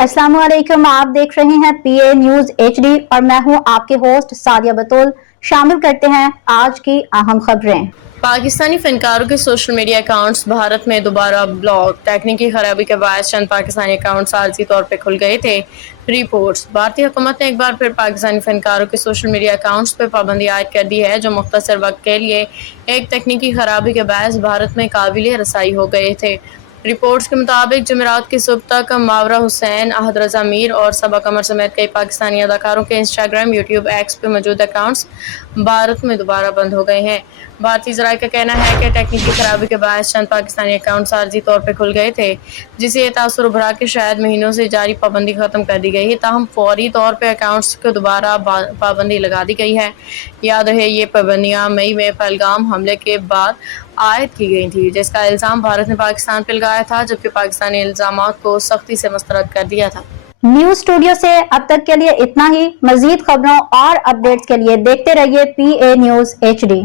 अस्सलाम वालेकुम, आप देख रहे हैं पीए न्यूज एचडी और मैं हूं आपके होस्ट सादिया बतूल। शामिल करते हैं आज की अहम खबरें। पाकिस्तानी फनकारों के सोशल मीडिया अकाउंट्स भारत में दोबारा ब्लॉक। तकनीकी खराबी के बायस चंद पाकिस्तानी अकाउंट्स आरजी तौर पर खुल गए थे। रिपोर्ट्स। भारतीय हुकूमत ने एक बार फिर पाकिस्तानी फनकारों के सोशल मीडिया अकाउंट्स पर पाबंदी आयद कर दी है, जो मुख्तसर वक्त के लिए एक तकनीकी खराबी के बायस भारत में काबिल रसाई हो गए थे। रिपोर्ट्स के मुताबिक जुमेरात की सुबह तक मावरा हुसैन, अहद रजा मीर और सबा कमर समेत कई पाकिस्तानी अदाकारों के इंस्टाग्राम, यूट्यूब, एक्स पे मौजूद अकाउंट्स भारत में दोबारा बंद हो गए हैं। भारतीय ज़राए का कहना है कि तकनीकी खराबी के बायस चंद पाकिस्तानी अकाउंट्स आर्जी तौर पर खुल गए थे, जिसे ये तासुर उभरा कि शायद महीनों से जारी पाबंदी ख़त्म कर दी गई है, ताहम फौरी तौर पर अकाउंट्स को दोबारा पाबंदी लगा दी गई है। याद रहे, ये पाबंदियाँ मई में पहलगाम हमले के बाद आयद की गई थी, जिसका इल्ज़ाम भारत ने पाकिस्तान पर लगाया था, जबकि पाकिस्तान ने इल्ज़ामात को सख्ती से मुस्तरद कर दिया था। न्यूज स्टूडियो से अब तक के लिए इतना ही। मजीद खबरों और अपडेट्स के लिए देखते रहिए पीए न्यूज एचडी।